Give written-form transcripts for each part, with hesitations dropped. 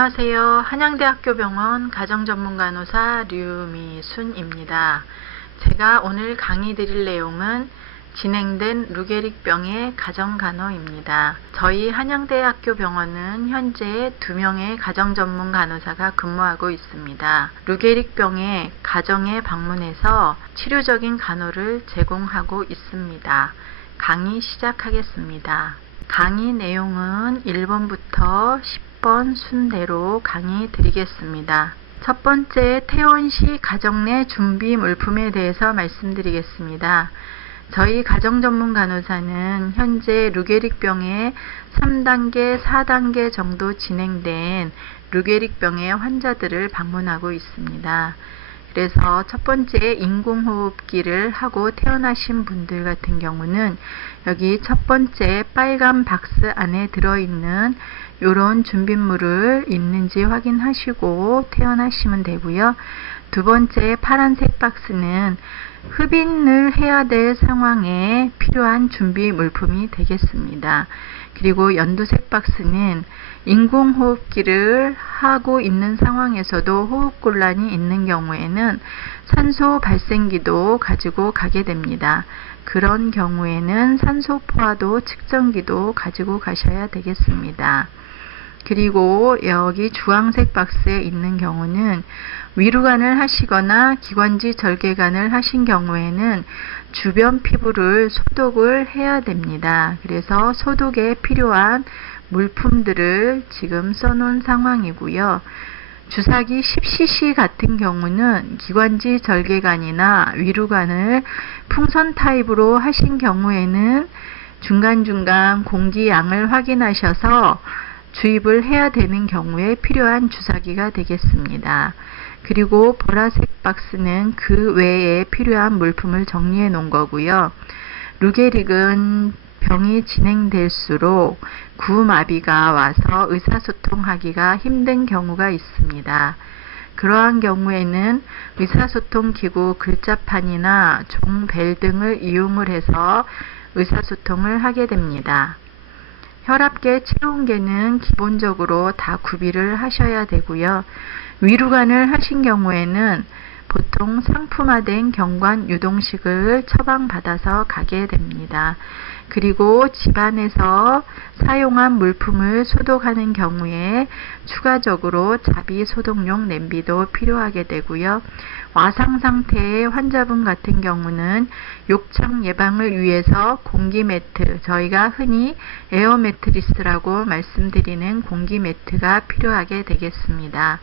안녕하세요. 한양대학교 병원 가정전문간호사 류미순입니다. 제가 오늘 강의 드릴 내용은 진행된 루게릭병의 가정간호입니다. 저희 한양대학교 병원은 현재 2명의 가정전문간호사가 근무하고 있습니다. 루게릭병의 가정에 방문해서 치료적인 간호를 제공하고 있습니다. 강의 시작하겠습니다. 강의 내용은 1번부터 10번 순대로 강의 드리겠습니다. 첫 번째, 퇴원시 가정 내 준비 물품에 대해서 말씀드리겠습니다. 저희 가정전문간호사는 현재 루게릭병의 3단계, 4단계 정도 진행된 루게릭병의 환자들을 방문하고 있습니다. 그래서 첫 번째, 인공호흡기를 하고 태어나신 분들 같은 경우는 여기 첫 번째 빨간 박스 안에 들어있는 이런 준비물을 있는지 확인하시고 태어나시면 되고요. 두 번째 파란색 박스는 흡인을 해야 될 상황에 필요한 준비 물품이 되겠습니다. 그리고 연두색 박스는 인공호흡기를 하고 있는 상황에서도 호흡곤란이 있는 경우에는 산소 발생기도 가지고 가게 됩니다. 그런 경우에는 산소 포화도 측정기도 가지고 가셔야 되겠습니다. 그리고 여기 주황색 박스에 있는 경우는 위루관을 하시거나 기관지 절개관을 하신 경우에는 주변 피부를 소독을 해야 됩니다. 그래서 소독에 필요한 물품들을 지금 써놓은 상황이고요. 주사기 10cc 같은 경우는 기관지 절개관이나 위루관을 풍선 타입으로 하신 경우에는 중간중간 공기 양을 확인하셔서 주입을 해야 되는 경우에 필요한 주사기가 되겠습니다. 그리고 보라색 박스는 그 외에 필요한 물품을 정리해 놓은 거고요. 루게릭은 병이 진행될수록 구마비가 와서 의사소통하기가 힘든 경우가 있습니다. 그러한 경우에는 의사소통기구 글자판이나 종벨 등을 이용을 해서 의사소통을 하게 됩니다. 혈압계, 체온계는 기본적으로 다 구비를 하셔야 되고요. 위루관을 하신 경우에는 보통 상품화된 경관 유동식을 처방받아서 가게 됩니다. 그리고 집안에서 사용한 물품을 소독하는 경우에 추가적으로 자비 소독용 냄비도 필요하게 되고요. 와상 상태의 환자분 같은 경우는 욕창 예방을 위해서 공기 매트, 저희가 흔히 에어 매트리스라고 말씀드리는 공기 매트가 필요하게 되겠습니다.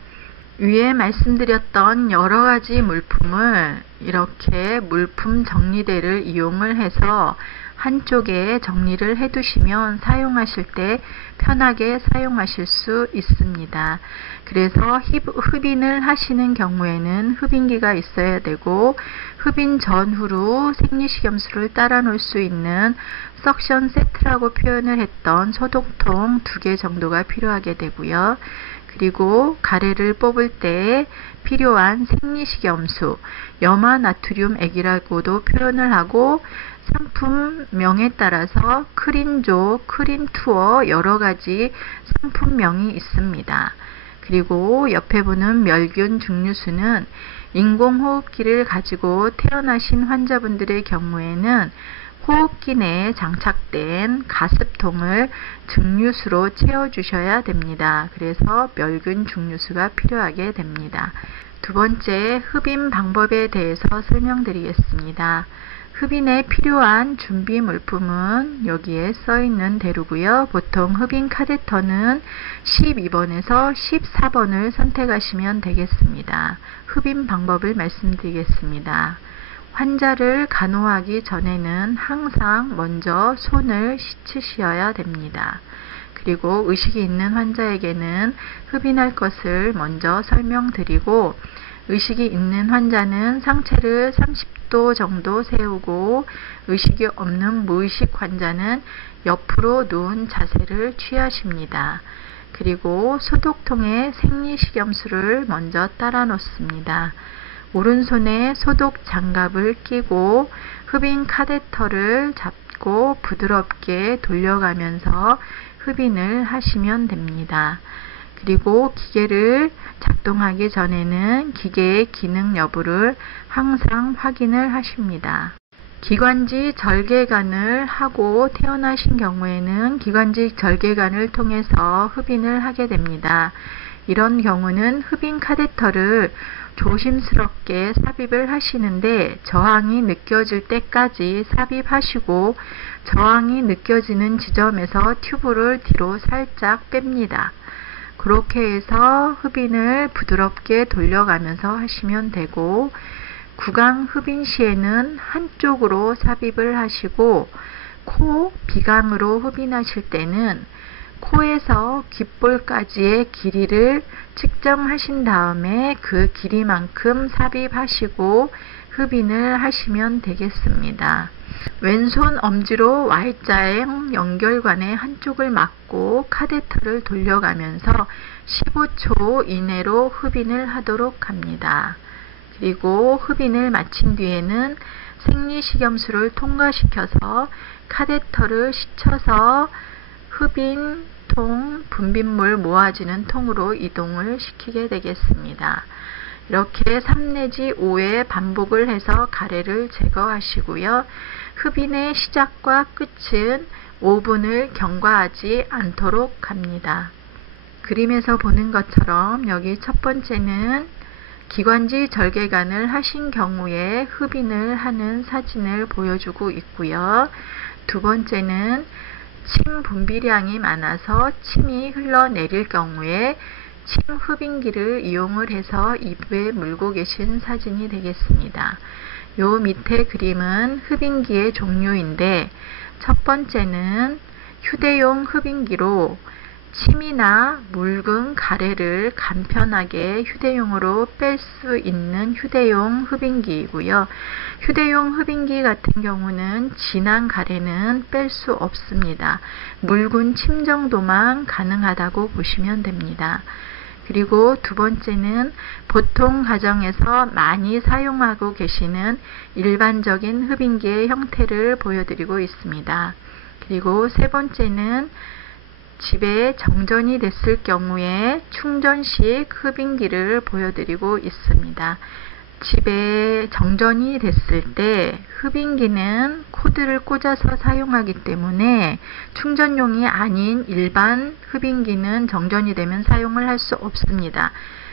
위에 말씀드렸던 여러가지 물품을 이렇게 물품 정리대를 이용을 해서 한쪽에 정리를 해 두시면 사용하실 때 편하게 사용하실 수 있습니다. 그래서 흡인을 하시는 경우에는 흡인기가 있어야 되고, 흡인 전후로 생리식염수를 따라 놓을 수 있는 석션 세트라고 표현을 했던 소독통 2개 정도가 필요하게 되고요. 그리고 가래를 뽑을 때 필요한 생리식염수, 염화나트륨액이라고도 표현을 하고, 상품명에 따라서 크린조, 크린투어 여러가지 상품명이 있습니다. 그리고 옆에 보는 멸균 증류수는 인공호흡기를 가지고 태어나신 환자분들의 경우에는 호흡기 내에 장착된 가습통을 증류수로 채워주셔야 됩니다. 그래서 멸균 증류수가 필요하게 됩니다. 두 번째, 흡인 방법에 대해서 설명드리겠습니다. 흡인에 필요한 준비 물품은 여기에 써 있는 대로고요. 보통 흡인 카테터는 12번에서 14번을 선택하시면 되겠습니다. 흡인 방법을 말씀드리겠습니다. 환자를 간호하기 전에는 항상 먼저 손을 씻으셔야 됩니다. 그리고 의식이 있는 환자에게는 흡인할 것을 먼저 설명드리고, 의식이 있는 환자는 상체를 30도 정도 세우고, 의식이 없는 무의식 환자는 옆으로 누운 자세를 취하십니다. 그리고 소독통에 생리식염수를 먼저 따라 놓습니다. 오른손에 소독 장갑을 끼고 흡인 카테터를 잡고 부드럽게 돌려가면서 흡인을 하시면 됩니다. 그리고 기계를 작동하기 전에는 기계의 기능 여부를 항상 확인을 하십니다. 기관지 절개관을 하고 태어나신 경우에는 기관지 절개관을 통해서 흡인을 하게 됩니다. 이런 경우는 흡인 카테터를 조심스럽게 삽입을 하시는데 저항이 느껴질 때까지 삽입하시고 저항이 느껴지는 지점에서 튜브를 뒤로 살짝 뺍니다. 그렇게 해서 흡인을 부드럽게 돌려가면서 하시면 되고, 구강 흡인 시에는 한쪽으로 삽입을 하시고 코, 비강으로 흡인하실 때는 코에서 귓볼까지의 길이를 측정하신 다음에 그 길이만큼 삽입하시고 흡인을 하시면 되겠습니다. 왼손 엄지로 Y자형 연결관의 한쪽을 막고 카테터를 돌려가면서 15초 이내로 흡인을 하도록 합니다. 그리고 흡인을 마친 뒤에는 생리식염수를 통과시켜서 카테터를 씻혀서 흡인통, 분비물 모아지는 통으로 이동을 시키게 되겠습니다. 이렇게 3 내지 5회 반복을 해서 가래를 제거하시고요. 흡인의 시작과 끝은 5분을 경과하지 않도록 합니다. 그림에서 보는 것처럼 여기 첫 번째는 기관지 절개관을 하신 경우에 흡인을 하는 사진을 보여주고 있고요. 두 번째는 침 분비량이 많아서 침이 흘러내릴 경우에 침 흡인기를 이용을 해서 입에 물고 계신 사진이 되겠습니다. 요 밑에 그림은 흡인기의 종류인데, 첫 번째는 휴대용 흡인기로 침이나 묽은 가래를 간편하게 휴대용으로 뺄 수 있는 휴대용 흡인기이고요. 휴대용 흡인기 같은 경우는 진한 가래는 뺄 수 없습니다. 묽은 침 정도만 가능하다고 보시면 됩니다. 그리고 두 번째는 보통 가정에서 많이 사용하고 계시는 일반적인 흡인기의 형태를 보여드리고 있습니다. 그리고 세 번째는 집에 정전이 됐을 경우에 충전식 흡인기를 보여드리고 있습니다. 집에 정전이 됐을 때 흡인기는 코드를 꽂아서 사용하기 때문에 충전용이 아닌 일반 흡인기는 정전이 되면 사용을 할 수 없습니다.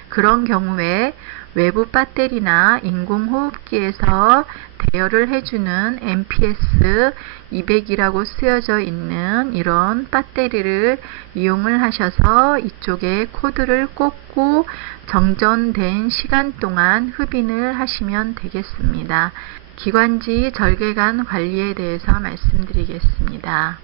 그런 경우에 외부 배터리나 인공호흡기에서 대여를 해주는 MPS 200이라고 쓰여져 있는 이런 배터리를 이용을 하셔서 이쪽에 코드를 꽂고 정전된 시간 동안 흡인을 하시면 되겠습니다. 기관지 절개관 관리에 대해서 말씀드리겠습니다.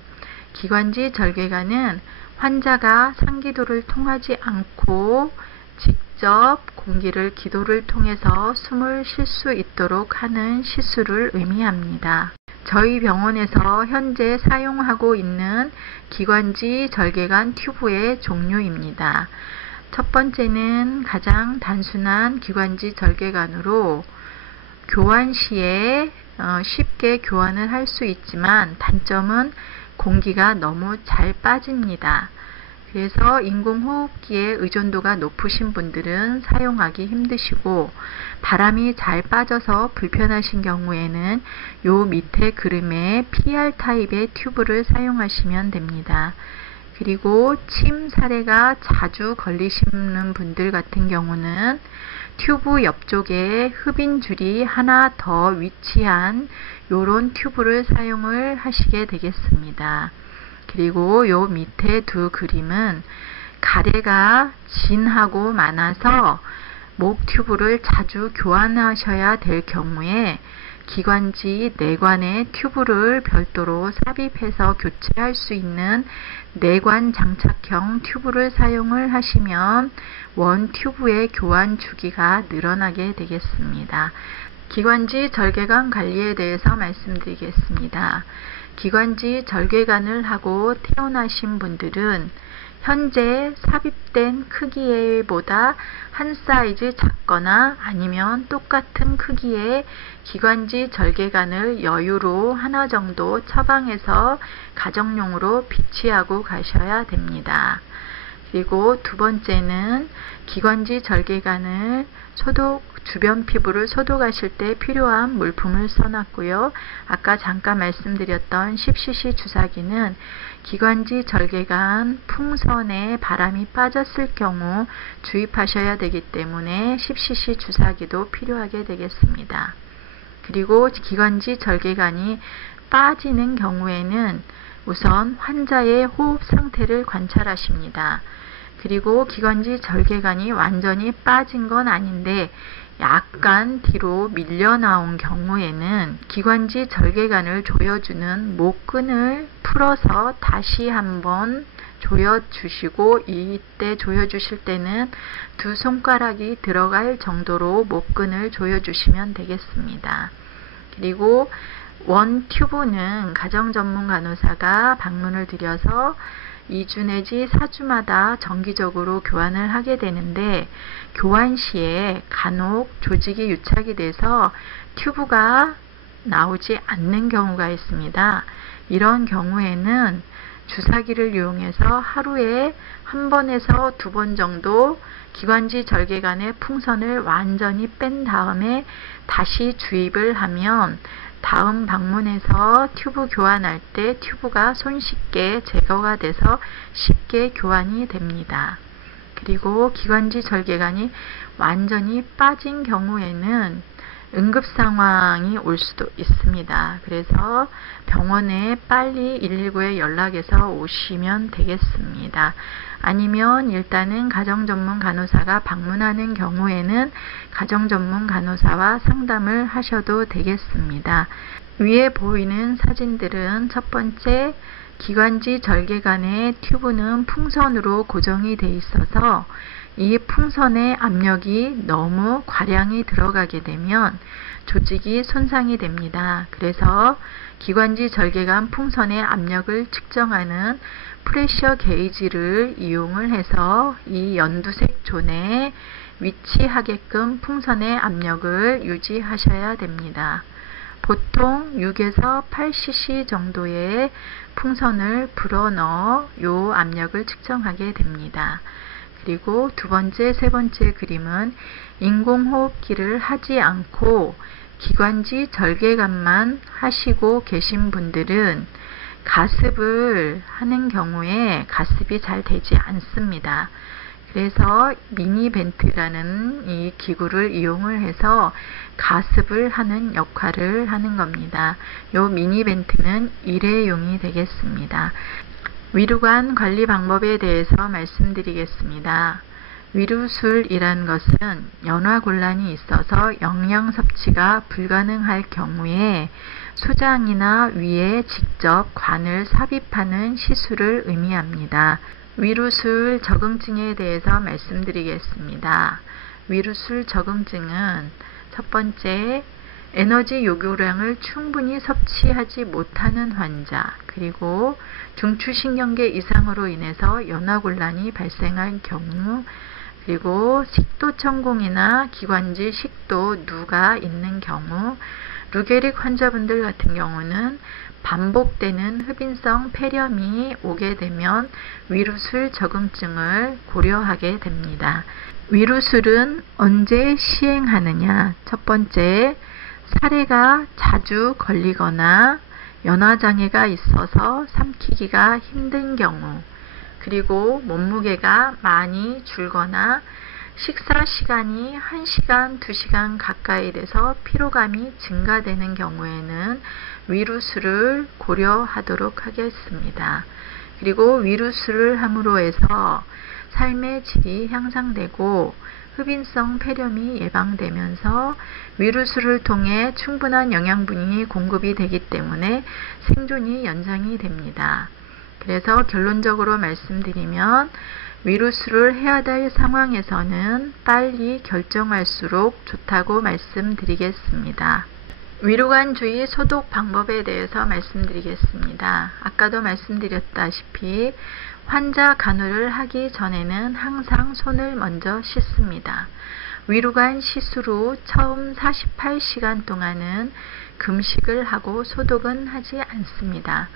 기관지 절개관은 환자가 상기도를 통하지 않고 직접 공기를 기도를 통해서 숨을 쉴 수 있도록 하는 시술을 의미합니다. 저희 병원에서 현재 사용하고 있는 기관지 절개관 튜브의 종류입니다. 첫 번째는 가장 단순한 기관지 절개관으로 교환 시에 쉽게 교환을 할 수 있지만 단점은 공기가 너무 잘 빠집니다. 그래서 인공호흡기에 의존도가 높으신 분들은 사용하기 힘드시고, 바람이 잘 빠져서 불편하신 경우에는 요 밑에 그림에 PR 타입의 튜브를 사용하시면 됩니다. 그리고 침 사례가 자주 걸리시는 분들 같은 경우는 튜브 옆쪽에 흡인줄이 하나 더 위치한 요런 튜브를 사용을 하시게 되겠습니다. 그리고 요 밑에 두 그림은 가래가 진하고 많아서 목 튜브를 자주 교환하셔야 될 경우에 기관지 내관에 튜브를 별도로 삽입해서 교체할 수 있는 내관 장착형 튜브를 사용을 하시면 원 튜브의 교환 주기가 늘어나게 되겠습니다. 기관지 절개관 관리에 대해서 말씀드리겠습니다. 기관지 절개관을 하고 태어나신 분들은 현재 삽입된 크기보다 한 사이즈 작거나 아니면 똑같은 크기의 기관지 절개관을 여유로 하나 정도 처방해서 가정용으로 비치하고 가셔야 됩니다. 그리고 두 번째는 기관지 절개관을 주변 피부를 소독하실 때 필요한 물품을 써놨고요. 아까 잠깐 말씀드렸던 10cc 주사기는 기관지 절개관 풍선에 바람이 빠졌을 경우 주입하셔야 되기 때문에 10cc 주사기도 필요하게 되겠습니다. 그리고 기관지 절개관이 빠지는 경우에는 우선 환자의 호흡 상태를 관찰하십니다. 그리고 기관지 절개관이 완전히 빠진 건 아닌데 약간 뒤로 밀려 나온 경우에는 기관지 절개관을 조여주는 목끈을 풀어서 다시 한번 조여주시고, 이때 조여주실 때는 두 손가락이 들어갈 정도로 목끈을 조여주시면 되겠습니다. 그리고 원 튜브는 가정전문간호사가 방문을 드려서 2주 내지 4주마다 정기적으로 교환을 하게 되는데, 교환 시에 간혹 조직이 유착이 돼서 튜브가 나오지 않는 경우가 있습니다. 이런 경우에는 주사기를 이용해서 하루에 1번에서 2번 정도 기관지 절개관의 풍선을 완전히 뺀 다음에 다시 주입을 하면 다음 방문에서 튜브 교환할 때 튜브가 손쉽게 제거가 돼서 쉽게 교환이 됩니다. 그리고 기관지 절개관이 완전히 빠진 경우에는 응급 상황이 올 수도 있습니다. 그래서 병원에 빨리 119에 연락해서 오시면 되겠습니다. 아니면 일단은 가정전문 간호사가 방문하는 경우에는 가정전문 간호사와 상담을 하셔도 되겠습니다. 위에 보이는 사진들은 첫 번째, 기관지 절개관의 튜브는 풍선으로 고정이 되어 있어서 이 풍선의 압력이 너무 과량이 들어가게 되면 조직이 손상이 됩니다. 그래서 기관지 절개관 풍선의 압력을 측정하는 프레셔 게이지를 이용을 해서 이 연두색 존에 위치하게끔 풍선의 압력을 유지하셔야 됩니다. 보통 6에서 8cc 정도의 풍선을 불어넣어 요 압력을 측정하게 됩니다. 그리고 두 번째, 세 번째 그림은 인공호흡기를 하지 않고 기관지 절개관만 하시고 계신 분들은 가습을 하는 경우에 가습이 잘 되지 않습니다. 그래서 미니벤트라는 이 기구를 이용을 해서 가습을 하는 역할을 하는 겁니다. 이 미니벤트는 일회용이 되겠습니다. 위루관 관리 방법에 대해서 말씀드리겠습니다. 위루술이란 것은 연화곤란이 있어서 영양 섭취가 불가능할 경우에 소장이나 위에 직접 관을 삽입하는 시술을 의미합니다. 위루술 적응증에 대해서 말씀드리겠습니다. 위루술 적응증은 첫 번째, 에너지 요구량을 충분히 섭취하지 못하는 환자, 그리고 중추신경계 이상으로 인해서 연화곤란이 발생할 경우, 그리고 식도 천공이나 기관지 식도 누가 있는 경우, 루게릭 환자분들 같은 경우는 반복되는 흡인성 폐렴이 오게 되면 위루술 적응증을 고려하게 됩니다. 위루술은 언제 시행하느냐? 첫 번째, 사례가 자주 걸리거나 연화장애가 있어서 삼키기가 힘든 경우, 그리고 몸무게가 많이 줄거나 식사 시간이 1시간, 2시간 가까이 돼서 피로감이 증가되는 경우에는 위루술을 고려하도록 하겠습니다. 그리고 위루술을 함으로 해서 삶의 질이 향상되고 흡인성 폐렴이 예방되면서 위루술을 통해 충분한 영양분이 공급이 되기 때문에 생존이 연장이 됩니다. 그래서 결론적으로 말씀드리면 위루술을 해야 될 상황에서는 빨리 결정할수록 좋다고 말씀드리겠습니다. 위루관 주의 소독 방법에 대해서 말씀드리겠습니다. 아까도 말씀드렸다시피 환자 간호를 하기 전에는 항상 손을 먼저 씻습니다. 위루관 시술 후 처음 48시간 동안은 금식을 하고 소독은 하지 않습니다.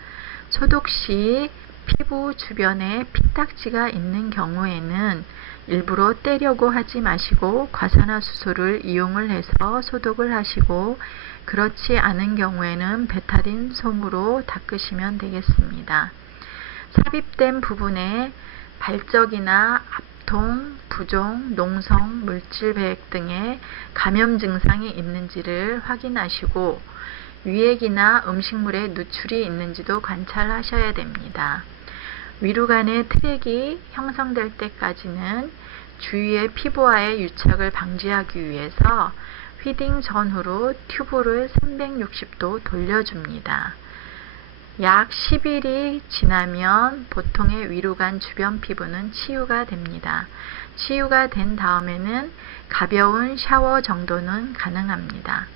소독 시 피부 주변에 피딱지가 있는 경우에는 일부러 떼려고 하지 마시고 과산화수소를 이용을 해서 소독을 하시고, 그렇지 않은 경우에는 베타딘 솜으로 닦으시면 되겠습니다. 삽입된 부분에 발적이나 압통, 부종, 농성, 물질 배액 등의 감염 증상이 있는지를 확인하시고, 위액이나 음식물에 누출이 있는지도 관찰하셔야 됩니다. 위루간의 트랙이 형성될 때까지는 주위의 피부와의 유착을 방지하기 위해서 휘딩 전후로 튜브를 360도 돌려줍니다. 약 10일이 지나면 보통의 위루간 주변 피부는 치유가 됩니다. 치유가 된 다음에는 가벼운 샤워 정도는 가능합니다.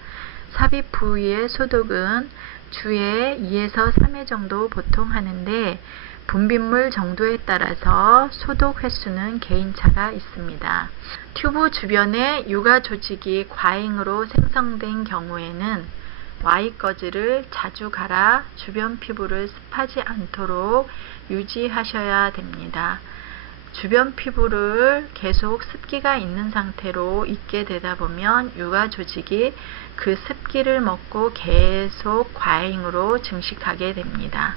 삽입 부위의 소독은 주에 2에서 3회 정도 보통 하는데, 분비물 정도에 따라서 소독 횟수는 개인차가 있습니다. 튜브 주변에 유가 조직이 과잉으로 생성된 경우에는 Y거즈를 자주 갈아 주변 피부를 습하지 않도록 유지하셔야 됩니다. 주변 피부를 계속 습기가 있는 상태로 있게 되다 보면 유가 조직이 그 습기를 먹고 계속 과잉으로 증식하게 됩니다.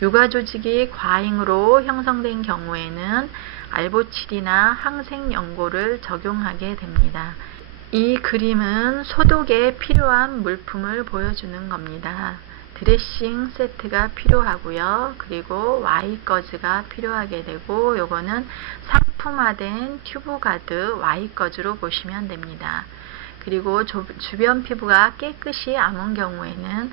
유가 조직이 과잉으로 형성된 경우에는 알보칠이나 항생 연고를 적용하게 됩니다. 이 그림은 소독에 필요한 물품을 보여주는 겁니다. 드레싱 세트가 필요하고요. 그리고 Y거즈가 필요하게 되고, 요거는 상품화된 튜브가드 Y거즈로 보시면 됩니다. 그리고 주변 피부가 깨끗이 아문 경우에는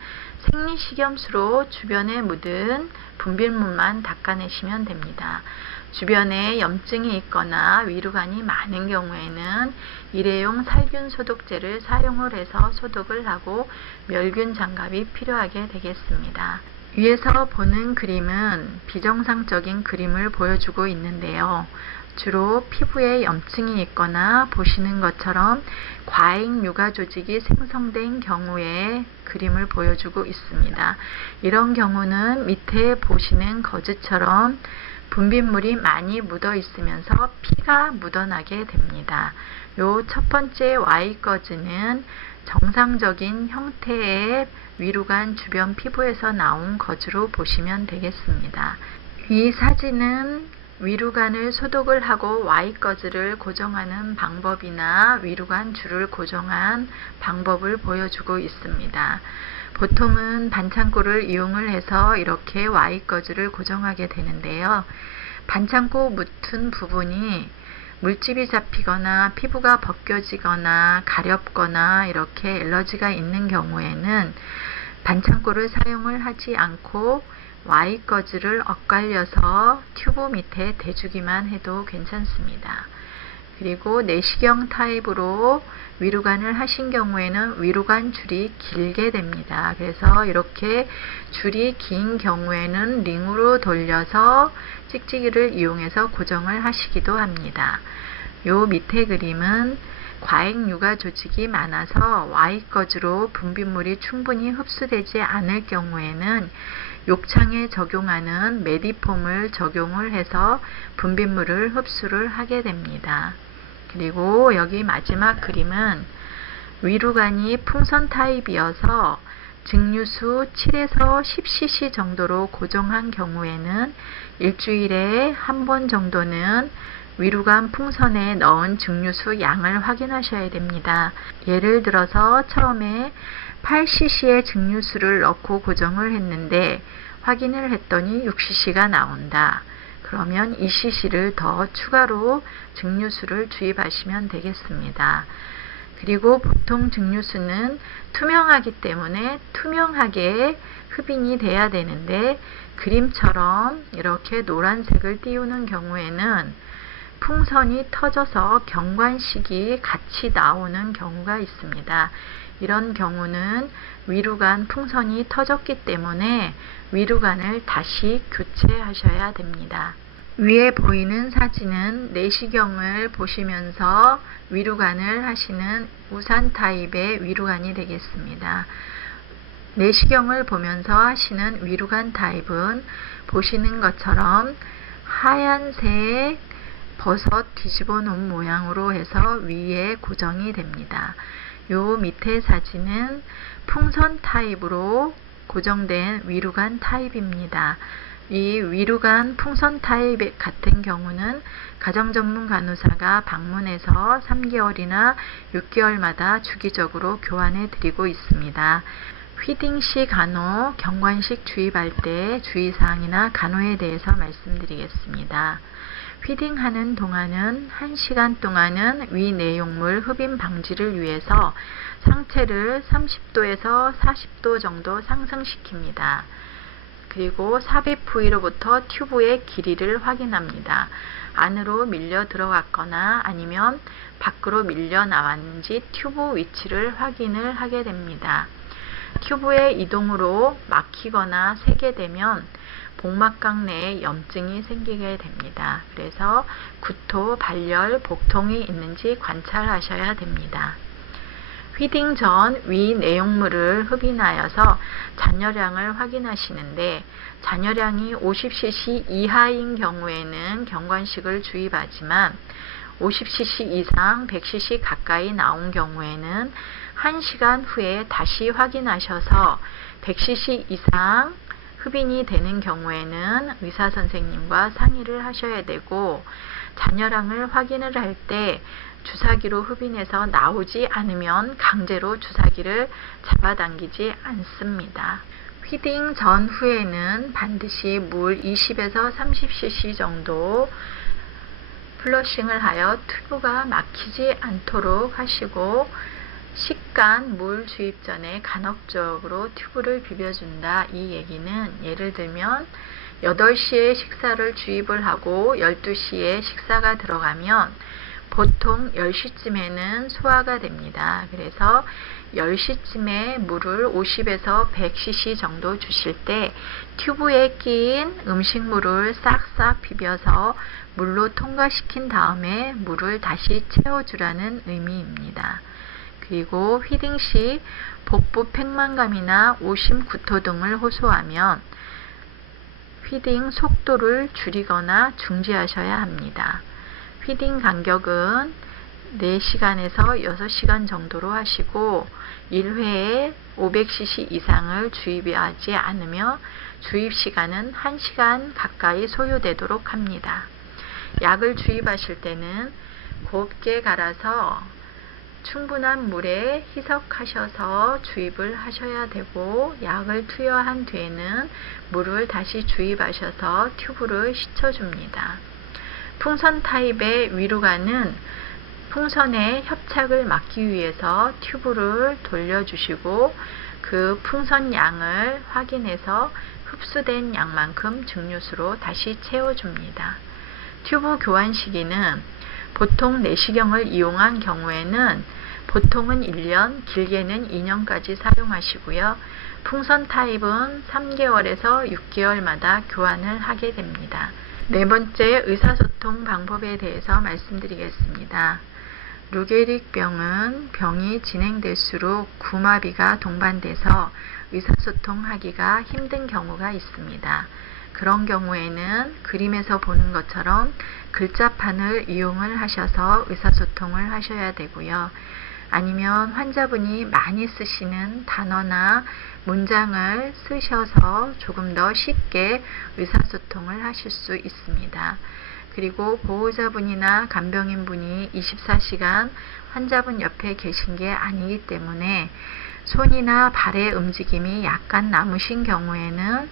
생리식염수로 주변에 묻은 분비물만 닦아내시면 됩니다. 주변에 염증이 있거나 위루간이 많은 경우에는 일회용 살균 소독제를 사용을 해서 소독을 하고 멸균 장갑이 필요하게 되겠습니다. 위에서 보는 그림은 비정상적인 그림을 보여주고 있는데요. 주로 피부에 염증이 있거나 보시는 것처럼 과잉 유가 조직이 생성된 경우에 그림을 보여주고 있습니다. 이런 경우는 밑에 보시는 거즈처럼 분비물이 많이 묻어 있으면서 피가 묻어나게 됩니다. 요 첫 번째 Y거즈는 정상적인 형태의 위루간 주변 피부에서 나온 거즈로 보시면 되겠습니다. 이 사진은 위루간을 소독을 하고 Y거즈를 고정하는 방법이나 위루간 줄을 고정한 방법을 보여주고 있습니다. 보통은 반창고를 이용을 해서 이렇게 Y거즈를 고정하게 되는데요. 반창고 묻은 부분이 물집이 잡히거나 피부가 벗겨지거나 가렵거나 이렇게 알러지가 있는 경우에는 반창고를 사용을 하지 않고 Y거즈를 엇갈려서 튜브 밑에 대주기만 해도 괜찮습니다. 그리고 내시경 타입으로 위루간을 하신 경우에는 위루간 줄이 길게 됩니다. 그래서 이렇게 줄이 긴 경우에는 링으로 돌려서 찍찍이를 이용해서 고정을 하시기도 합니다. 요 밑에 그림은 과잉 유가 조직이 많아서 Y거즈로 분비물이 충분히 흡수되지 않을 경우에는 욕창에 적용하는 메디폼을 적용을 해서 분비물을 흡수를 하게 됩니다. 그리고 여기 마지막 그림은 위루간이 풍선 타입이어서 증류수 7에서 10cc 정도로 고정한 경우에는 일주일에 한 번 정도는 위루간 풍선에 넣은 증류수 양을 확인하셔야 됩니다. 예를 들어서 처음에 8cc의 증류수를 넣고 고정을 했는데 확인을 했더니 6cc가 나온다. 그러면 2cc를 더 추가로 증류수를 주입하시면 되겠습니다. 그리고 보통 증류수는 투명하기 때문에 투명하게 흡인이 돼야 되는데 그림처럼 이렇게 노란색을 띄우는 경우에는 풍선이 터져서 경관식이 같이 나오는 경우가 있습니다. 이런 경우는 위루간 풍선이 터졌기 때문에 위루간을 다시 교체하셔야 됩니다. 위에 보이는 사진은 내시경을 보시면서 위루간을 하시는 우산 타입의 위루간이 되겠습니다. 내시경을 보면서 하시는 위루관 타입은 보시는 것처럼 하얀색 버섯 뒤집어 놓은 모양으로 해서 위에 고정이 됩니다. 요 밑에 사진은 풍선 타입으로 고정된 위루관 타입입니다. 이 위루관 풍선 타입 같은 경우는 가정전문 간호사가 방문해서 3개월이나 6개월마다 주기적으로 교환해 드리고 있습니다. 휘딩시 간호, 경관식 주입할 때 주의사항이나 간호에 대해서 말씀드리겠습니다. 휘딩하는 동안은 1시간 동안은 위 내용물 흡입 방지를 위해서 상체를 30도에서 40도 정도 상승시킵니다. 그리고 삽입 부위로부터 튜브의 길이를 확인합니다. 안으로 밀려 들어갔거나 아니면 밖으로 밀려 나왔는지 튜브 위치를 확인을 하게 됩니다. 튜브의 이동으로 막히거나 새게 되면 복막강 내에 염증이 생기게 됩니다. 그래서 구토, 발열, 복통이 있는지 관찰하셔야 됩니다. 휘딩 전 위 내용물을 흡인하여서 잔여량을 확인하시는데 잔여량이 50cc 이하인 경우에는 경관식을 주입하지만 50cc 이상 100cc 가까이 나온 경우에는 1시간 후에 다시 확인하셔서 100cc 이상 흡인이 되는 경우에는 의사선생님과 상의를 하셔야 되고 잔여량을 확인을 할 때 주사기로 흡인해서 나오지 않으면 강제로 주사기를 잡아당기지 않습니다. 휘딩 전후에는 반드시 물 20에서 30cc 정도 플러싱을 하여 튜브가 막히지 않도록 하시고 식간 물 주입 전에 간헐적으로 튜브를 비벼준다. 이 얘기는 예를 들면 8시에 식사를 주입을 하고 12시에 식사가 들어가면 보통 10시쯤에는 소화가 됩니다. 그래서 10시쯤에 물을 50에서 100cc 정도 주실 때 튜브에 낀 음식물을 싹싹 비벼서 물로 통과시킨 다음에 물을 다시 채워주라는 의미입니다. 그리고 휘딩 시 복부 팽만감이나 오심, 구토 등을 호소하면 휘딩 속도를 줄이거나 중지하셔야 합니다. 휘딩 간격은 4시간에서 6시간 정도로 하시고 1회에 500cc 이상을 주입하지 않으며 주입 시간은 1시간 가까이 소요되도록 합니다. 약을 주입하실 때는 곱게 갈아서 충분한 물에 희석하셔서 주입을 하셔야 되고 약을 투여한 뒤에는 물을 다시 주입하셔서 튜브를 씻어줍니다. 풍선 타입의 위루관은 풍선의 협착을 막기 위해서 튜브를 돌려주시고 그 풍선 양을 확인해서 흡수된 양만큼 증류수로 다시 채워줍니다. 튜브 교환 시기는 보통 내시경을 이용한 경우에는 보통은 1년, 길게는 2년까지 사용하시고요. 풍선 타입은 3개월에서 6개월마다 교환을 하게 됩니다. 네 번째 의사소통 방법에 대해서 말씀드리겠습니다. 루게릭병은 병이 진행될수록 구마비가 동반돼서 의사소통하기가 힘든 경우가 있습니다. 그런 경우에는 그림에서 보는 것처럼 글자판을 이용을 하셔서 의사소통을 하셔야 되고요. 아니면 환자분이 많이 쓰시는 단어나 문장을 쓰셔서 조금 더 쉽게 의사소통을 하실 수 있습니다. 그리고 보호자분이나 간병인분이 24시간 환자분 옆에 계신 게 아니기 때문에 손이나 발의 움직임이 약간 남으신 경우에는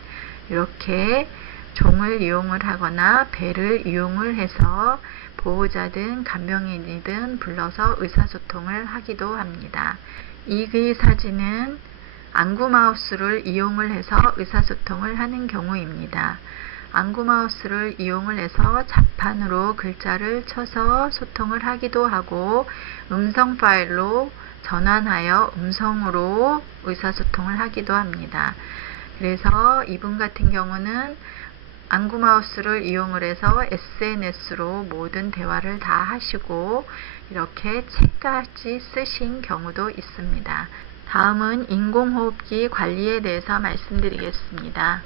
이렇게 종을 이용을 하거나 벨을 이용을 해서 보호자든 간병인이든 불러서 의사소통을 하기도 합니다. 이 사진은 안구마우스를 이용을 해서 의사소통을 하는 경우입니다. 안구마우스를 이용을 해서 자판으로 글자를 쳐서 소통을 하기도 하고 음성 파일로 전환하여 음성으로 의사소통을 하기도 합니다. 그래서 이분 같은 경우는 안구마우스를 이용을 해서 SNS로 모든 대화를 다 하시고 이렇게 책까지 쓰신 경우도 있습니다. 다음은 인공호흡기 관리에 대해서 말씀드리겠습니다.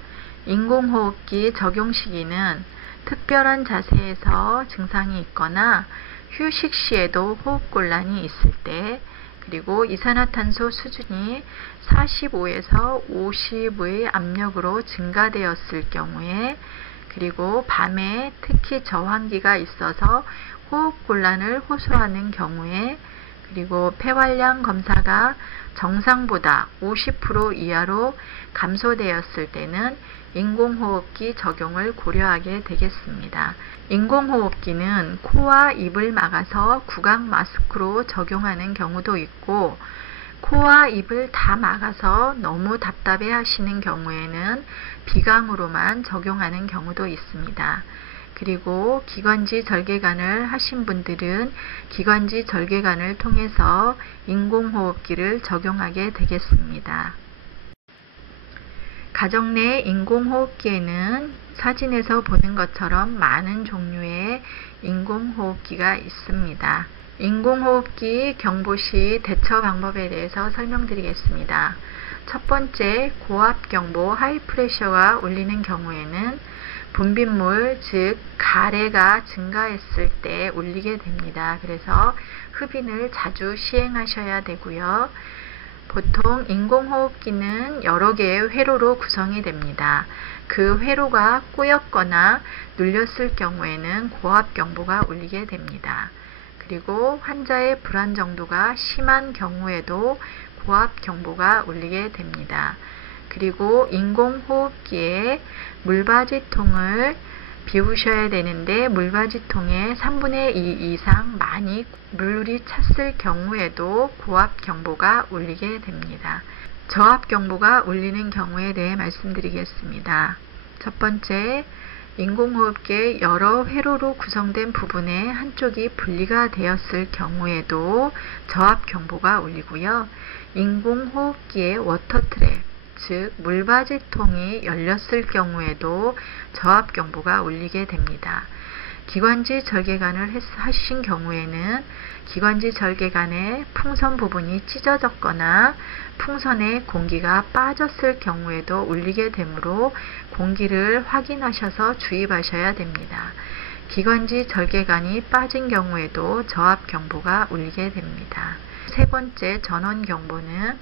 인공호흡기 적용 시기는 특별한 자세에서 증상이 있거나 휴식 시에도 호흡곤란이 있을 때, 그리고 이산화탄소 수준이 45에서 50의 압력으로 증가되었을 경우에, 그리고 밤에 특히 저환기가 있어서 호흡곤란을 호소하는 경우에, 그리고 폐활량 검사가 정상보다 50% 이하로 감소되었을 때는 인공호흡기 적용을 고려하게 되겠습니다. 인공호흡기는 코와 입을 막아서 구강 마스크로 적용하는 경우도 있고, 코와 입을 다 막아서 너무 답답해 하시는 경우에는 비강으로만 적용하는 경우도 있습니다. 그리고 기관지 절개관을 하신 분들은 기관지 절개관을 통해서 인공호흡기를 적용하게 되겠습니다. 가정 내 인공호흡기에는 사진에서 보는 것처럼 많은 종류의 인공호흡기가 있습니다. 인공호흡기 경보 시 대처 방법에 대해서 설명드리겠습니다. 첫 번째, 고압경보 하이프레셔가 울리는 경우에는 분비물, 즉 가래가 증가했을 때 울리게 됩니다. 그래서 흡인을 자주 시행하셔야 되고요. 보통 인공호흡기는 여러 개의 회로로 구성이 됩니다. 그 회로가 꼬였거나 눌렸을 경우에는 고압경보가 울리게 됩니다. 그리고 환자의 불안 정도가 심한 경우에도 고압경보가 울리게 됩니다. 그리고 인공호흡기에 물바지통을 비우셔야 되는데 물바지통에 3분의 2 이상 많이 물이 찼을 경우에도 고압경보가 울리게 됩니다. 저압경보가 울리는 경우에 대해 말씀드리겠습니다. 첫 번째, 인공호흡기의 여러 회로로 구성된 부분의 한쪽이 분리가 되었을 경우에도 저압경보가 울리고요. 인공호흡기의 워터트랩, 즉 물바지통이 열렸을 경우에도 저압경보가 울리게 됩니다. 기관지 절개관을 하신 경우에는 기관지 절개관의 풍선 부분이 찢어졌거나 풍선에 공기가 빠졌을 경우에도 울리게 되므로 공기를 확인하셔서 주입하셔야 됩니다. 기관지 절개관이 빠진 경우에도 저압경보가 울리게 됩니다. 세 번째, 전원경보는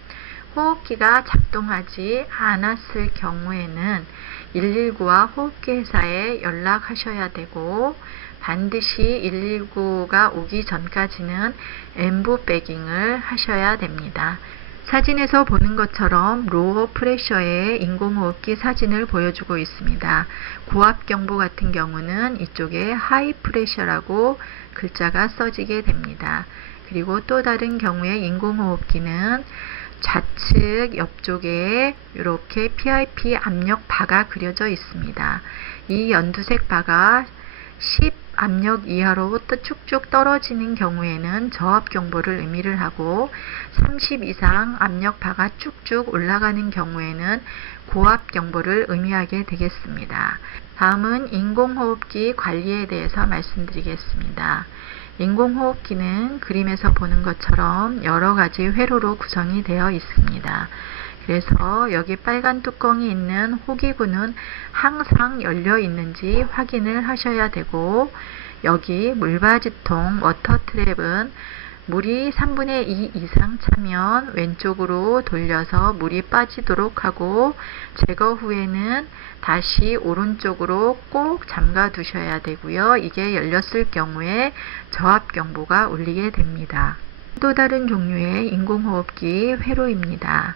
호흡기가 작동하지 않았을 경우에는 119와 호흡기 회사에 연락하셔야 되고, 반드시 119가 오기 전까지는 엠부 백잉을 하셔야 됩니다. 사진에서 보는 것처럼 로어 프레셔의 인공호흡기 사진을 보여주고 있습니다. 고압경보 같은 경우는 이쪽에 하이 프레셔라고 글자가 써지게 됩니다. 그리고 또 다른 경우에 인공호흡기는 좌측 옆쪽에 이렇게 PIP 압력 바가 그려져 있습니다. 이 연두색 바가 10 압력 이하로 쭉쭉 떨어지는 경우에는 저압경보를 의미를 하고, 30 이상 압력 바가 쭉쭉 올라가는 경우에는 고압경보를 의미하게 되겠습니다. 다음은 인공호흡기 관리에 대해서 말씀드리겠습니다. 인공호흡기는 그림에서 보는 것처럼 여러 가지 회로로 구성이 되어 있습니다. 그래서 여기 빨간 뚜껑이 있는 호기구는 항상 열려 있는지 확인을 하셔야 되고, 여기 물바지통 워터트랩은 물이 3분의 2 이상 차면 왼쪽으로 돌려서 물이 빠지도록 하고, 제거 후에는 다시 오른쪽으로 꼭 잠가 두셔야 되고요. 이게 열렸을 경우에 저압경보가 울리게 됩니다. 또 다른 종류의 인공호흡기 회로입니다.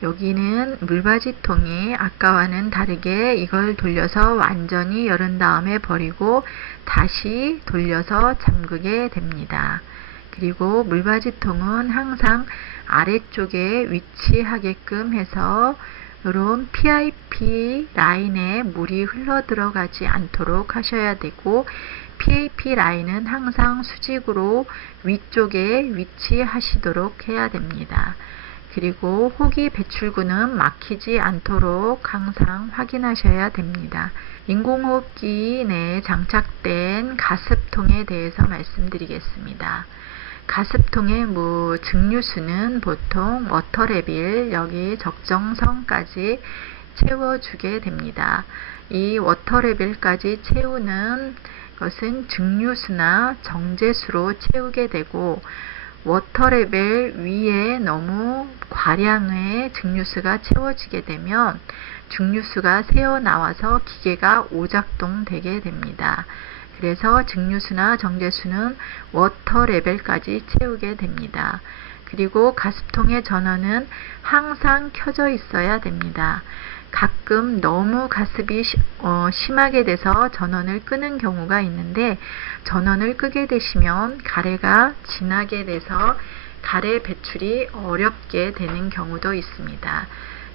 여기는 물바지통이 아까와는 다르게 이걸 돌려서 완전히 열은 다음에 버리고 다시 돌려서 잠그게 됩니다. 그리고 물바지통은 항상 아래쪽에 위치하게끔 해서 이런 PIP 라인에 물이 흘러 들어가지 않도록 하셔야 되고, PIP 라인은 항상 수직으로 위쪽에 위치하시도록 해야 됩니다. 그리고 호기 배출구는 막히지 않도록 항상 확인하셔야 됩니다. 인공호흡기 내에 장착된 가습통에 대해서 말씀드리겠습니다. 가습통의 증류수는 보통 워터레빌 여기 적정선까지 채워주게 됩니다. 이 워터레빌까지 채우는 것은 증류수나 정제수로 채우게 되고, 워터레벨 위에 너무 과량의 증류수가 채워지게 되면 증류수가 새어나와서 기계가 오작동되게 됩니다. 그래서 증류수나 정제수는 워터레벨까지 채우게 됩니다. 그리고 가습통의 전원은 항상 켜져 있어야 됩니다. 가끔 너무 가습이 심하게 돼서 전원을 끄는 경우가 있는데, 전원을 끄게 되시면 가래가 진하게 돼서 가래 배출이 어렵게 되는 경우도 있습니다.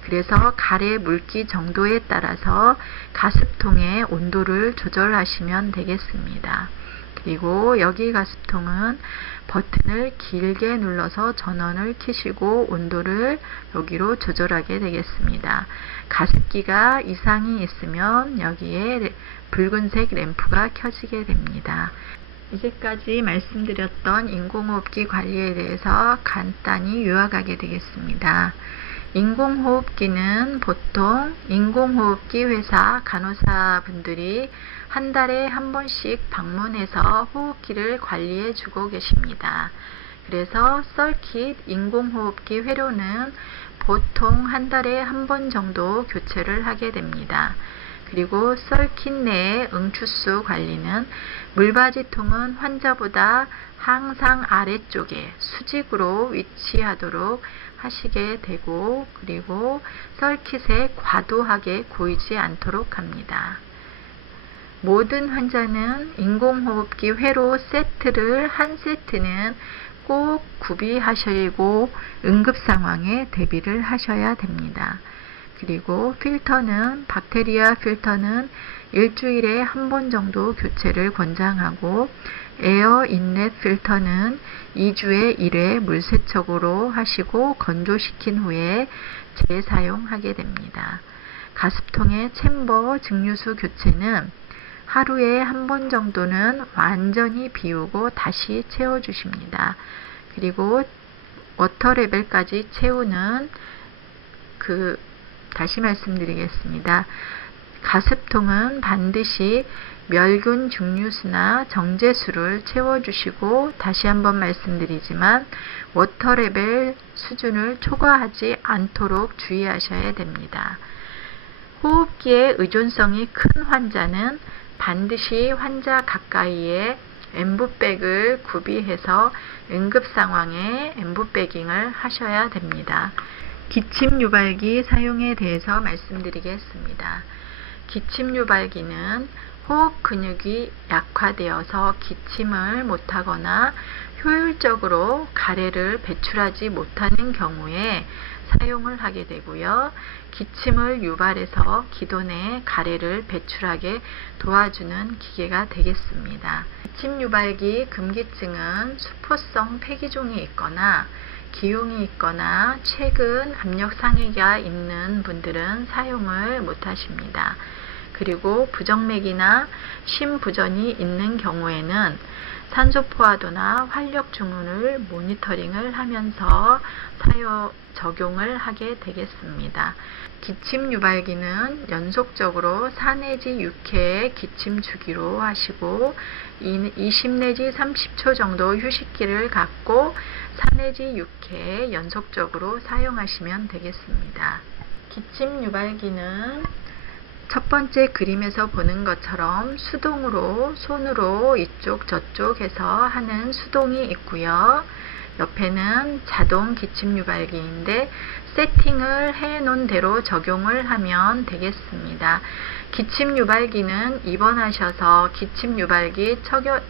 그래서 가래 물기 정도에 따라서 가습통의 온도를 조절하시면 되겠습니다. 그리고 여기 가습통은 버튼을 길게 눌러서 전원을 켜시고 온도를 여기로 조절하게 되겠습니다. 가습기가 이상이 있으면 여기에 붉은색 램프가 켜지게 됩니다. 이제까지 말씀드렸던 인공호흡기 관리에 대해서 간단히 요약하게 되겠습니다. 인공호흡기는 보통 인공호흡기 회사 간호사분들이 한 달에 한 번씩 방문해서 호흡기를 관리해 주고 계십니다. 그래서 썰킷 인공호흡기 회로는 보통 한 달에 한 번 정도 교체를 하게 됩니다. 그리고 썰킷 내의 응추수 관리는 물받이통은 환자보다 항상 아래쪽에 수직으로 위치하도록 하시게 되고, 그리고 썰킷에 과도하게 고이지 않도록 합니다. 모든 환자는 인공호흡기 회로 세트를 한 세트는 꼭 구비하시고 응급상황에 대비를 하셔야 됩니다. 그리고 필터는 박테리아 필터는 일주일에 한 번 정도 교체를 권장하고, 에어 인렛 필터는 2주에 1회 물세척으로 하시고 건조시킨 후에 재사용하게 됩니다. 가습통의 챔버 증류수 교체는 하루에 한 번 정도는 완전히 비우고 다시 채워주십니다. 그리고 워터레벨까지 채우는 다시 말씀드리겠습니다. 가습통은 반드시 멸균 증류수나 정제수를 채워주시고, 다시 한번 말씀드리지만 워터레벨 수준을 초과하지 않도록 주의하셔야 됩니다. 호흡기에 의존성이 큰 환자는 반드시 환자 가까이에 엠브백을 구비해서 응급상황에 엠브백잉을 하셔야 됩니다. 기침 유발기 사용에 대해서 말씀드리겠습니다. 기침 유발기는 호흡 근육이 약화되어서 기침을 못하거나 효율적으로 가래를 배출하지 못하는 경우에 사용을 하게 되고요. 기침을 유발해서 기도 내 가래를 배출하게 도와주는 기계가 되겠습니다. 기침 유발기 금기증은 수포성 폐기종이 있거나 기흉이 있거나 최근 압력 상해가 있는 분들은 사용을 못하십니다. 그리고 부정맥이나 심부전이 있는 경우에는 산소포화도나 활력 중훈을 모니터링을 하면서 적용을 하게 되겠습니다. 기침 유발기는 연속적으로 4 내지 6회의 기침 주기로 하시고 20 내지 30초 정도 휴식기를 갖고 4 내지 6회 연속적으로 사용하시면 되겠습니다. 기침 유발기는 첫 번째 그림에서 보는 것처럼 수동으로 손으로 이쪽 저쪽 해서 하는 수동이 있고요. 옆에는 자동 기침 유발기인데 세팅을 해 놓은 대로 적용을 하면 되겠습니다. 기침 유발기는 입원하셔서 기침 유발기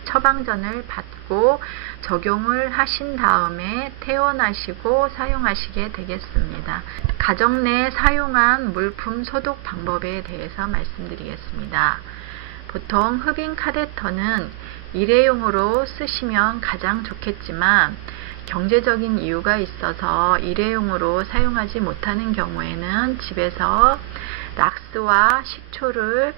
처방전을 받고 적용을 하신 다음에 퇴원하시고 사용하시게 되겠습니다. 가정 내 사용한 물품 소독 방법에 대해서 말씀드리겠습니다. 보통 흡인 카테터는 일회용으로 쓰시면 가장 좋겠지만 경제적인 이유가 있어서 일회용으로 사용하지 못하는 경우에는 집에서 락스와 식초를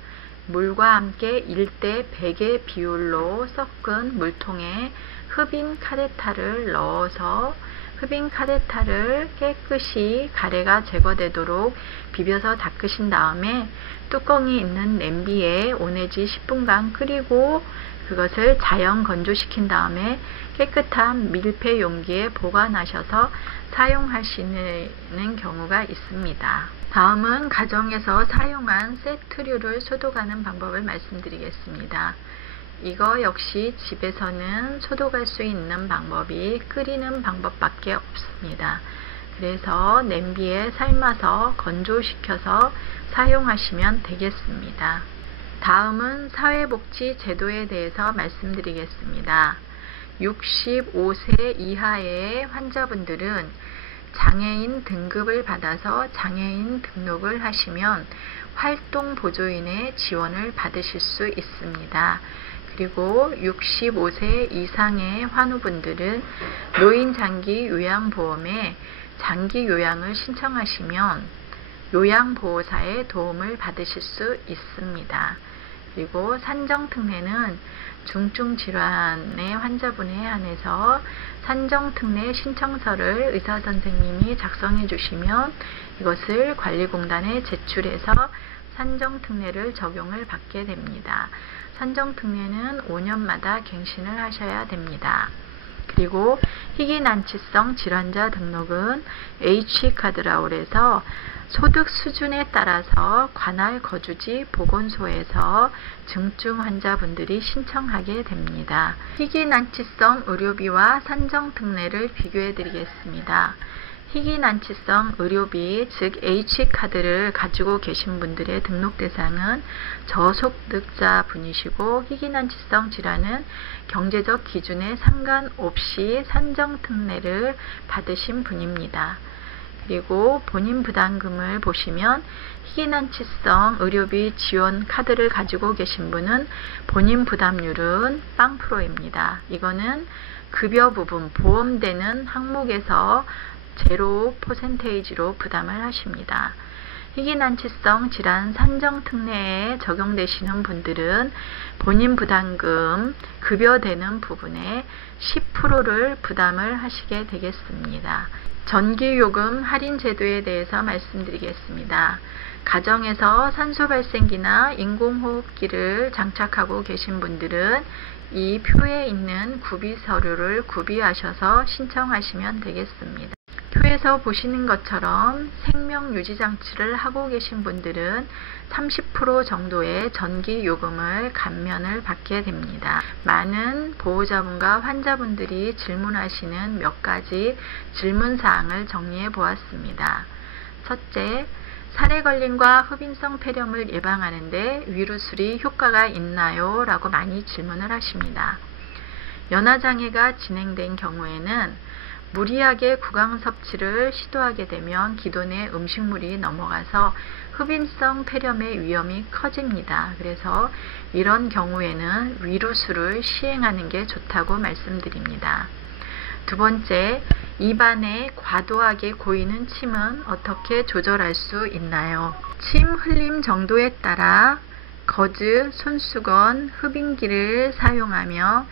물과 함께 1대 100의 비율로 섞은 물통에 흡인 카레타를 넣어서 흡인 카레타를 깨끗이 가래가 제거되도록 비벼서 닦으신 다음에 뚜껑이 있는 냄비에 5 내지 10분간 끓이고 그것을 자연 건조시킨 다음에 깨끗한 밀폐 용기에 보관하셔서 사용하시는 경우가 있습니다. 다음은 가정에서 사용한 세트류를 소독하는 방법을 말씀드리겠습니다. 이거 역시 집에서는 소독할 수 있는 방법이 끓이는 방법밖에 없습니다. 그래서 냄비에 삶아서 건조시켜서 사용하시면 되겠습니다. 다음은 사회복지 제도에 대해서 말씀드리겠습니다. 65세 이하의 환자분들은 장애인 등급을 받아서 장애인 등록을 하시면 활동보조인의 지원을 받으실 수 있습니다. 그리고 65세 이상의 환우분들은 노인장기 요양보험에 장기 요양을 신청하시면 요양보호사의 도움을 받으실 수 있습니다. 그리고 산정특례는 중증질환의 환자분에 한해서 산정특례 신청서를 의사선생님이 작성해 주시면 이것을 관리공단에 제출해서 산정특례를 적용을 받게 됩니다. 산정특례는 5년마다 갱신을 하셔야 됩니다. 그리고 희귀난치성 질환자 등록은 H카드라고 해서 소득 수준에 따라서 관할 거주지 보건소에서 중증 환자분들이 신청하게 됩니다. 희귀난치성 의료비와 산정특례를 비교해 드리겠습니다. 희귀난치성 의료비, 즉 H카드를 가지고 계신 분들의 등록 대상은 저소득자 분이시고 희귀난치성 질환은 경제적 기준에 상관없이 산정특례를 받으신 분입니다. 그리고 본인 부담금을 보시면 희귀난치성 의료비 지원 카드를 가지고 계신 분은 본인 부담률은 0%입니다. 이거는 급여 부분 보험되는 항목에서 0%로 부담을 하십니다. 희귀난치성 질환 산정특례에 적용되시는 분들은 본인 부담금 급여되는 부분에 10%를 부담을 하시게 되겠습니다. 전기요금 할인 제도에 대해서 말씀드리겠습니다. 가정에서 산소발생기나 인공호흡기를 장착하고 계신 분들은 이 표에 있는 구비 서류를 구비하셔서 신청하시면 되겠습니다. 표에서 보시는 것처럼 생명유지장치를 하고 계신 분들은 30% 정도의 전기요금을 감면을 받게 됩니다. 많은 보호자분과 환자분들이 질문하시는 몇 가지 질문사항을 정리해 보았습니다. 첫째, 살해걸림과 흡인성 폐렴을 예방하는데 위루술이 효과가 있나요? 라고 많이 질문을 하십니다. 연화장애가 진행된 경우에는 무리하게 구강 섭취를 시도하게 되면 기존의 음식물이 넘어가서 흡인성 폐렴의 위험이 커집니다. 그래서 이런 경우에는 위루술을 시행하는 게 좋다고 말씀드립니다. 두 번째, 입안에 과도하게 고이는 침은 어떻게 조절할 수 있나요? 침 흘림 정도에 따라 거즈, 손수건, 흡인기를 사용하며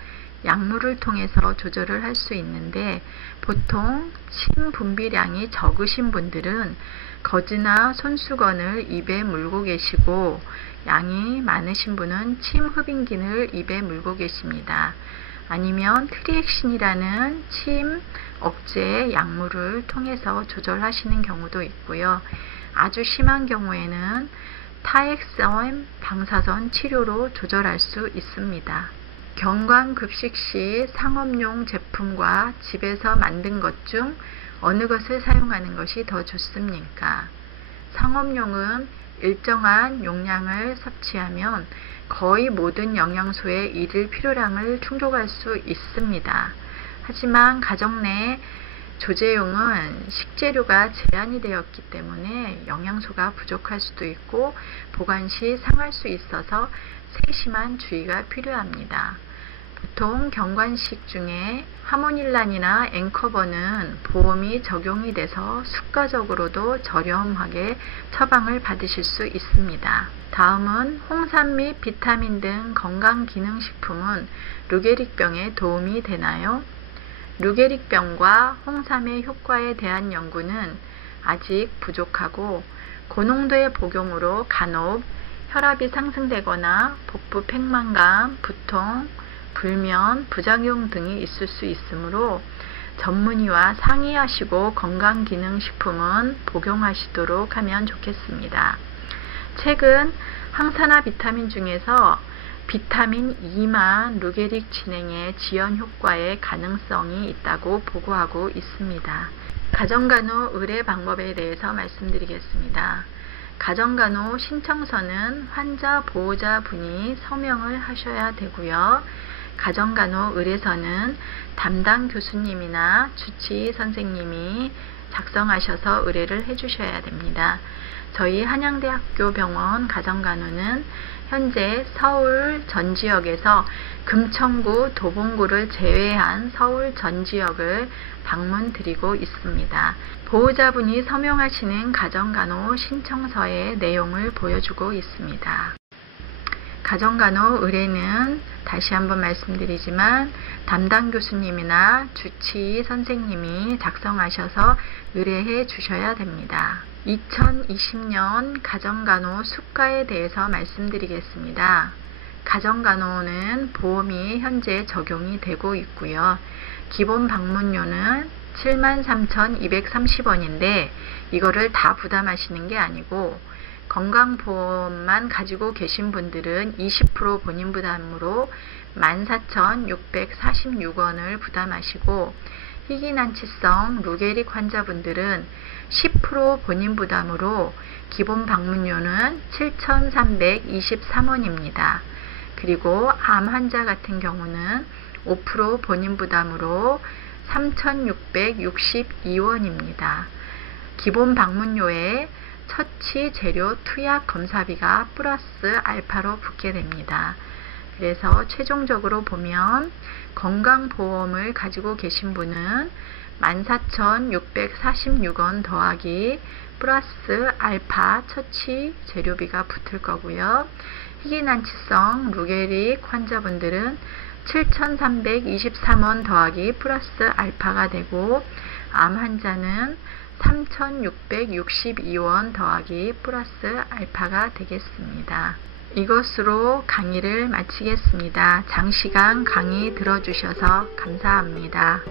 약물을 통해서 조절을 할 수 있는데 보통 침 분비량이 적으신 분들은 거즈나 손수건을 입에 물고 계시고 양이 많으신 분은 침 흡인기를 입에 물고 계십니다. 아니면 트리액신이라는 침 억제 약물을 통해서 조절하시는 경우도 있고요. 아주 심한 경우에는 타액성 방사선 치료로 조절할 수 있습니다. 경관급식 시 상업용 제품과 집에서 만든 것 중 어느 것을 사용하는 것이 더 좋습니까? 상업용은 일정한 용량을 섭취하면 거의 모든 영양소의 일일 필요량을 충족할 수 있습니다. 하지만 가정 내 조제용은 식재료가 제한이 되었기 때문에 영양소가 부족할 수도 있고 보관 시 상할 수 있어서 세심한 주의가 필요합니다. 보통 경관식 중에 하모닐란이나 앵커버는 보험이 적용이 돼서 수가적으로도 저렴하게 처방을 받으실 수 있습니다. 다음은 홍삼 및 비타민 등 건강기능식품은 루게릭병에 도움이 되나요? 루게릭병과 홍삼의 효과에 대한 연구는 아직 부족하고 고농도의 복용으로 간혹 혈압이 상승되거나 복부 팽만감, 부통, 불면, 부작용 등이 있을 수 있으므로 전문의와 상의하시고 건강기능식품은 복용하시도록 하면 좋겠습니다. 최근 항산화 비타민 중에서 비타민 E만 루게릭 진행의 지연 효과의 가능성이 있다고 보고하고 있습니다. 가정간호 의뢰 방법에 대해서 말씀드리겠습니다. 가정간호 신청서는 환자 보호자분이 서명을 하셔야 되고요. 가정간호 의뢰서는 담당 교수님이나 주치의 선생님이 작성하셔서 의뢰를 해주셔야 됩니다. 저희 한양대학교 병원 가정간호는 현재 서울 전 지역에서 금천구, 도봉구를 제외한 서울 전 지역을 방문 드리고 있습니다. 보호자분이 서명하시는 가정간호 신청서의 내용을 보여주고 있습니다. 가정간호 의뢰는 다시 한번 말씀드리지만 담당 교수님이나 주치의 선생님이 작성하셔서 의뢰해 주셔야 됩니다. 2020년 가정간호 수가에 대해서 말씀드리겠습니다. 가정간호는 보험이 현재 적용이 되고 있고요. 기본 방문료는 73,230원인데 이거를 다 부담하시는 게 아니고 건강보험만 가지고 계신 분들은 20% 본인 부담으로 14,646원을 부담하시고 희귀난치성 루게릭 환자분들은 10% 본인 부담으로 기본 방문료는 7,323원입니다. 그리고 암 환자 같은 경우는 5% 본인 부담으로 3,662원입니다. 기본 방문료에 처치 재료 투약 검사비가 플러스 알파로 붙게 됩니다. 그래서 최종적으로 보면 건강보험을 가지고 계신 분은 14,646원 더하기 플러스 알파 처치 재료비가 붙을 거고요. 희귀난치성 루게릭 환자분들은 7,323원 더하기 플러스 알파가 되고 암 환자는 3,662원 더하기 플러스 알파가 되겠습니다. 이것으로 강의를 마치겠습니다. 장시간 강의 들어주셔서 감사합니다.